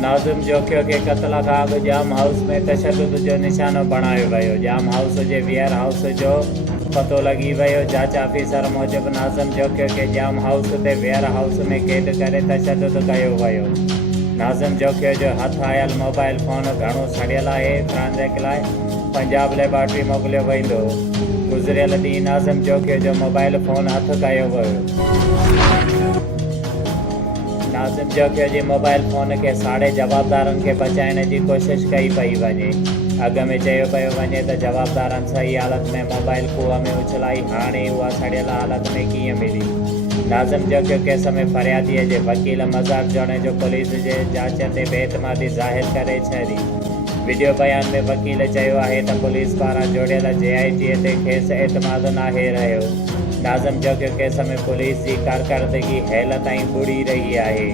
नाज़िम जोखियो खे क़त्ल खां अॻु जाम हाउस में तशद्दुद जो निशानो बणायो वियो। जाम हाउस जे वेयर हाउस जो पतो लॻी वियो। जांच ऑफिसर मूजिबि नाज़िम जोखियो खे जाम हाउस ते वेयर हाउस में क़ैद करे तशद्दुद कयो वियो। नाज़िम जोखियो जो हथ आयल मोबाइल फ़ोन घणो सड़ियल आहे। फ्रांसिक लाइ पंजाब लेबॉर्ट्री मोकिलियो वेंदो। गुज़िरियल ॾींहुं नाज़िम जोखियो जो मोबाइल फ़ोन हथ कयो वियो। नाज़िम जोखियो जी मोबाइल फ़ोन खे साड़े जवाबदारनि खे बचाइण जी कोशिश कई पई वञे। अॻ में चयो पियो वञे त जवाबदारनि सही हालत में मोबाइल खूह में उछलाई, हाणे उहा सड़ियल हालत में कीअं मिली। नाज़िम जोखियो केस में फ़रियादीअ जे वकील मज़ार जोणे जो पुलिस जे जांच ते बेइतमादी ज़ाहिर करे छॾी। वीडियो बयान में वकील चयो आहे त पुलिस पारां जोड़ियल JIT ते खेसि एतमाद नाहे रहियो। नाज़िम जोखियो केस में पुलिस जी कारकर्दगी हेल ताईं बुड़ी रही आहे।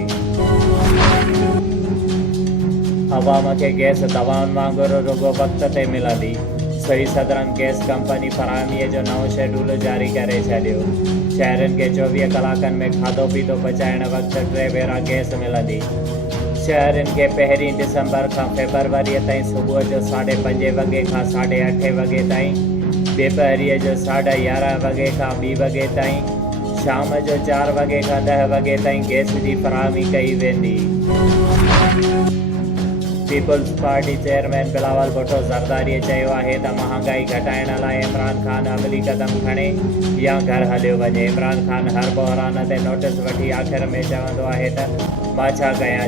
अवाम खे गैस दवाउनि वांगुरु रुगो वक़्त ते मिलंदी। सही सदरन गैस कंपनी फराहमीअ जो नओं शेड्यूल जारी करे छॾियो। शहरनि खे 24 कलाकनि में खाधो पीतो पचाइण वक़्तु 3 भेरा गैस मिलंदी। शहरनि खे 1 दिसंबर खां फेबरवरी ताईं सुबुह जो 5:30 वॻे खां 8:30 वॻे ताईं, बेपहरीअ जो 11:30 वॻे खां 2 वॻे ताईं, शाम जो 4 वॻे खां 10 वॻे ताईं गैस जी फराहमी कई वेंदी। पीपल्स पार्टी चेयरमैन बिलावल भुट्टो ज़रदारीअ चयो आहे त महांगाई घटाइण लाइ इमरान ख़ान अमली क़दम खणे या घर हलियो वञे। इमरान ख़ान हर बहिरान ते नोटिस वठी आख़िर में चवंदो आहे त मां छा कयां।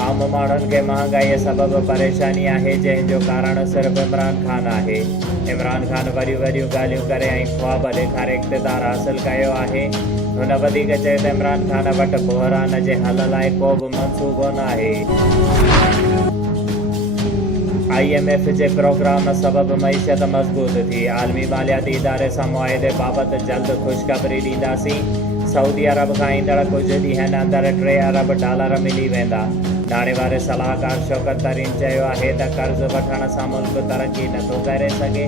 आम माण्हुनि खे महांगाईअ सबबि परेशानी आहे, जंहिंजो कारण सिर्फ़ु इमरान ख़ान आहे। इमरान ख़ान वॾियूं वॾियूं ॻाल्हियूं करे ऐं ख़्वाब ॾेखारे इक़्तिदार हासिल कयो आहे। हुन वधीक चयो त इमरान ख़ान वटि बहिरान जे हल लाइ को बि मंसूबो न आहे। IMF जे प्रोग्राम सबबि मईशत मज़बूत थी। आलमी मालियाती इदारे सां मुआहिदे बाबति जल्द ख़ुशख़बरी ॾींदासीं। सऊदी अरब खां ईंदड़ कुझु ॾींहंनि अंदरि $3 अरब मिली वेंदा। नाणे वारे सलाहकार शौकत तरीन चयो आहे त कर्ज़ वठण सां मुल्क तरक़ी नथो करे सघे।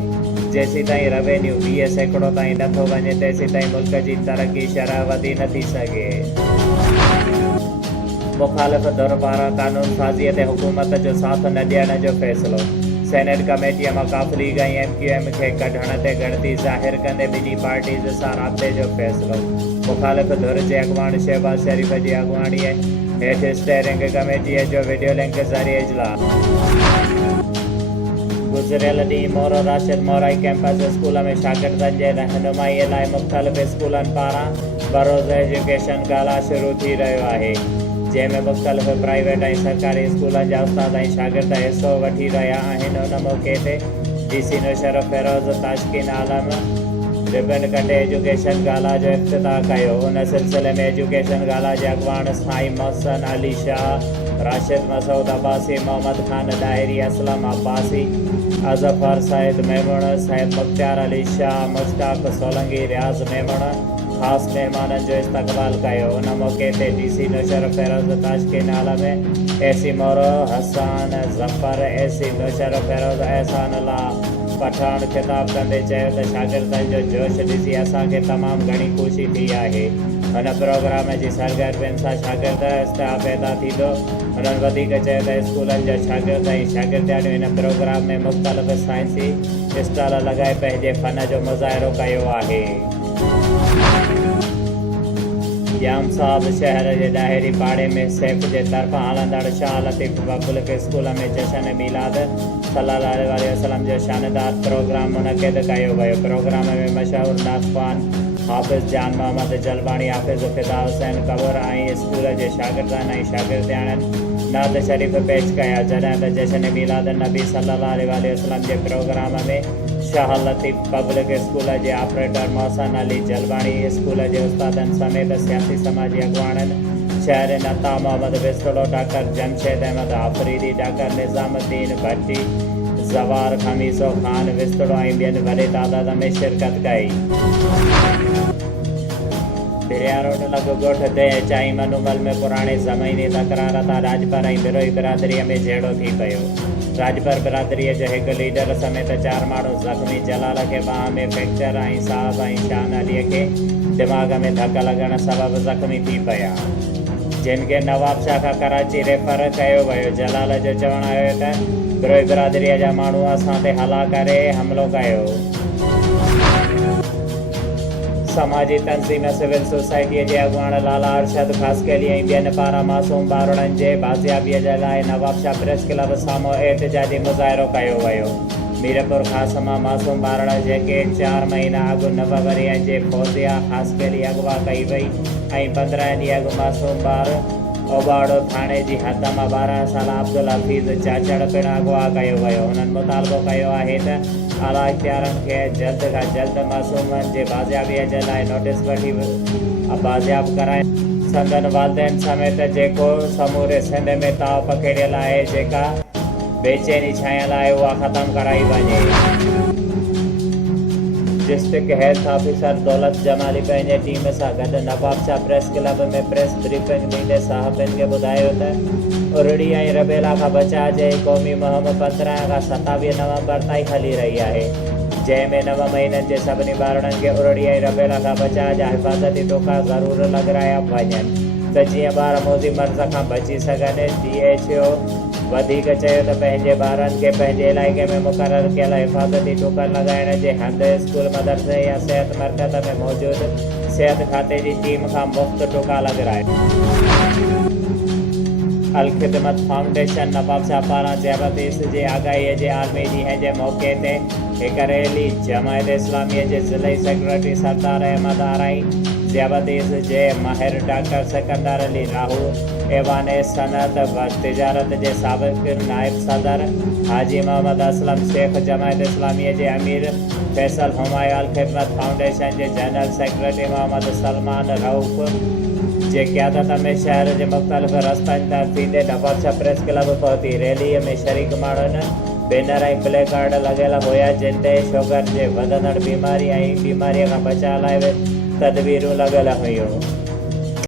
जेसीं ताईं रेवेन्यू 20% ताईं नथो वञे, तेसीं ताईं मुल्क जी तरक़ी शरह वधी नथी सघे। मुखालिफ़ धुर पारां कानून साज़ीअ ते हुकूमत जो साथ न ॾियण जो फ़ैसिलो। सेनेट कमेटीअ मां काफ़ लीग ऐं MQM खे कढण ते ॻणती ज़ाहिर कंदे ॿिन्ही पार्टीज़ सां राब्ते जो फ़ैसिलो। मुखालिफ़ धुर जे अॻुवाण शहबाज़ शरीफ़ जी अॻुवाणीअ हेठि स्टेयरिंग कमेटीअ जो वीडियो लिंक ज़रिए इजलास। गुज़िरियल ॾींहुं मोरो राशिद मोराई कैंपस स्कूल में शागिर्दनि जे रहनुमाईअ लाइ मुख़्तलिफ़ स्कूलनि पारां बरोज़ एजुकेशन गाला शुरू थी रहियो आहे, जंहिंमें मुख़्तलिफ़ प्राइवेट ऐं सरकारी स्कूलनि जा उस्ताद ऐं शागिर्द हिसो वठी रहिया आहिनि। उन मौक़े ते DC नुशरफ फ़िरोज़ ताशकीन आलम रिबन कटे एजुकेशन गाला जो इफ़्तिताह कयो। उन सिलसिले में एजुकेशन गाला जे अॻुवाण साईं मोहसिन अली शाह, राशिद मसूद अब्बासी, मोहम्मद ख़ान दाहिरी, असलम अब्बासी, अज़फ़र सैद मेमूण, सैद मुख्तियार अली शाह, मुश्ताक सोलंगी, रियाज़ मेमूण ख़ासि महिमाननि जो इस्तक़बाल कयो। उन मौक़े ते DC नुशरफ फ़िरोज़ ताशकीन आलम, AC मोरो हसन ज़फ़र, AC नुशरफ फ़िरोज़ एहसान अल्लाह पठान ख़िताब कंदे चयो त शागिर्दनि जो जोश ॾिसी असांखे तमामु घणी ख़ुशी थी आहे। हुन प्रोग्राम जी सरगर्मियुनि सां शागिर्द इस्तिहा पैदा थींदो। हुननि वधीक चयो त स्कूलनि जा शागिर्द ऐं शागिर्दियाणियूं हिन प्रोग्राम में मुख़्तलिफ़ साइंसी स्टॉल लॻाए पंहिंजे फ़न जो मुज़ाहिरो कयो आहे। जाम साहब शहर जे ॾाहिरी पाड़े में सैफ़ जे तरफ़ां हलंदड़ शाह लतीफ़ पब्लिक स्कूल में जशन मीलाद सल्लल्लाहु अलैहि वसल्लम जो शानदार प्रोग्राम मुनक़िद कयो वियो। प्रोग्राम में मशहूर नाख़्वान हाफ़िज़ जान मोहम्मद जलवाणी, हाफ़िज़ फ़िदा हुसैन कबर ऐं स्कूल जे शागिर्दनि ऐं शागिर्दियाणियुनि नात शरीफ़ पेश कया। जॾहिं त जशन मीलाद नबी सल्लल्लाहु अलैहि वसल्लम जे प्रोग्राम में शाह लतीफ़ पब्लिक स्कूल जे ऑपरेटर मोहसिन अली जलवाणी, स्कूल जे उस्तादनि समेत सियासी समाजी अॻुवाणनि, शहर अता मोहम्मद विस्तड़ो, डॉक्टर जमशेद अहमद आफरीदी, डॉक्टर निज़ामुद्दीन भट्टी, ज़वार खमीसो ख़ान विस्तड़ो ऐं ॿियनि वॾे तादाद में शिरकत कई। बिरिया रोड लॻ ॻोठ ते चाई मनूमल में पुराणे ज़मीनी तकरार तां राजपर ऐं बिरोही बिरादरीअ में झेड़ो थी पियो। राजपर बिरादरीअ जो हिकु लीडर समेत 4 माण्हू ज़ख़्मी। जलाल खे बांह में फ्रैक्चर ऐं साहब ऐं शान अलीअ खे दिमाग़ में धक लॻण सबबि ज़ख़्मी थी पिया। जिन खे नवाबशाह खां कराची रेफर कयो वियो। जलाल जो चवणु आयो त गिरोह बिरादरीअ जा माण्हू असां ते हला करे हमिलो कयो। समाजी तंज़ीम सिविल सोसाइटीअ जे अॻुवाण लाला अरशद ख़ासकेली ऐं ॿियनि पारां मासूम ॿारड़नि जे बाज़ियाबीअ जे लाइ नवाबशाह प्रेस क्लब साम्हूं एहतिजाजी मुज़ाहिरो कयो वियो। मीरपुर ख़ास मां मासूम ॿारड़ जेके 4 महीना अॻु 9 वरियनि जे फौज़िया ख़ासकेली अगवा कई वई ऐं 15 ॾींहं अॻु मासूम ॿार ओबाड़ो थाणे जी हद मां 12 साल अब्दुल हफ़ीज़ चाचड़ पिणु अगवा कयो वियो। हुननि मुतालबो कयो आहे त आला इख़्तियारनि खे जल्द खां जल्द मासूमनि जे बाज़ियाबीअ जे लाइ नोटिस वठी बाज़ियाब कराइनि। संदन वालदेन समेत जेको समूरे सिंध में ताव पखेड़ियल आहे, जेका बेचैनी छायल आहे, उहा ख़तमु कराई वञे। डिस्ट्रिक्ट हेल्थ ऑफिसर दौलत जमाली पंहिंजे टीम सां गॾु नवाबशाह प्रेस क्लब में प्रेस ब्रीफिंग ॾींदे साहबिन खे ॿुधायो त उरड़ी ऐं रबेला खां बचाव जे क़ौमी मुहिम 15 खां 27 नवंबर ताईं हली रही आहे, जंहिंमें 9 महीननि जे सभिनी ॿारड़नि खे उरड़ी ऐं रबेला खां बचाव जा हिफ़ाज़ती टोका ज़रूरु लॻाराया वञनि त जीअं ॿार मोज़ी मर्ज़ खां बची सघनि। DHO वधीक चयो त पंहिंजे ॿारनि खे पंहिंजे इलाइक़े में मुक़ररु कयल हिफ़ाज़ती टोकन लॻाइण जे हंधि स्कूल, मदरसे या सिहत मर्कज़ में मौजूदु सिहत खाते जी टीम खां मुफ़्त टोका लॻाराइनि। अल ख़िदमत फाउंडेशन नवाबशाह पारां ज़ियाबतीस जे आगाहीअ जे आलमी ॾींहं जे मौक़े ते हिक रैली जमायत इस्लामीअ जे ज़िलई सेक्रेटरी सरदार अहमद आराई, ज़ियाबतीस जे माहिर डॉक्टर सिकंदर अली राहू, ऐवान सनअत व तिजारत जे साबिक़ नाइब सदर हाजी मोहम्मद असलम शेख, जमायत इस्लामीअ जे अमीर फैसल हुमायूं, अल ख़िदमत फाउंडेशन जे जनरल सेक्रेटरी मोहम्मद सलमान रऊफ़ जे क़यादत में शहर जे मुख़्तलिफ़ रस्तनि तां थींदे नवाबशाह प्रेस क्लब पहुती। रैलीअ में शरीक माण्हुनि बैनर ऐं प्ले कार्ड लॻियल हुया, जिन ते शुगर जे वधंदड़ बीमारी ऐं बीमारीअ खां बचाव लाइ तदबीरूं लॻियल हुयूं।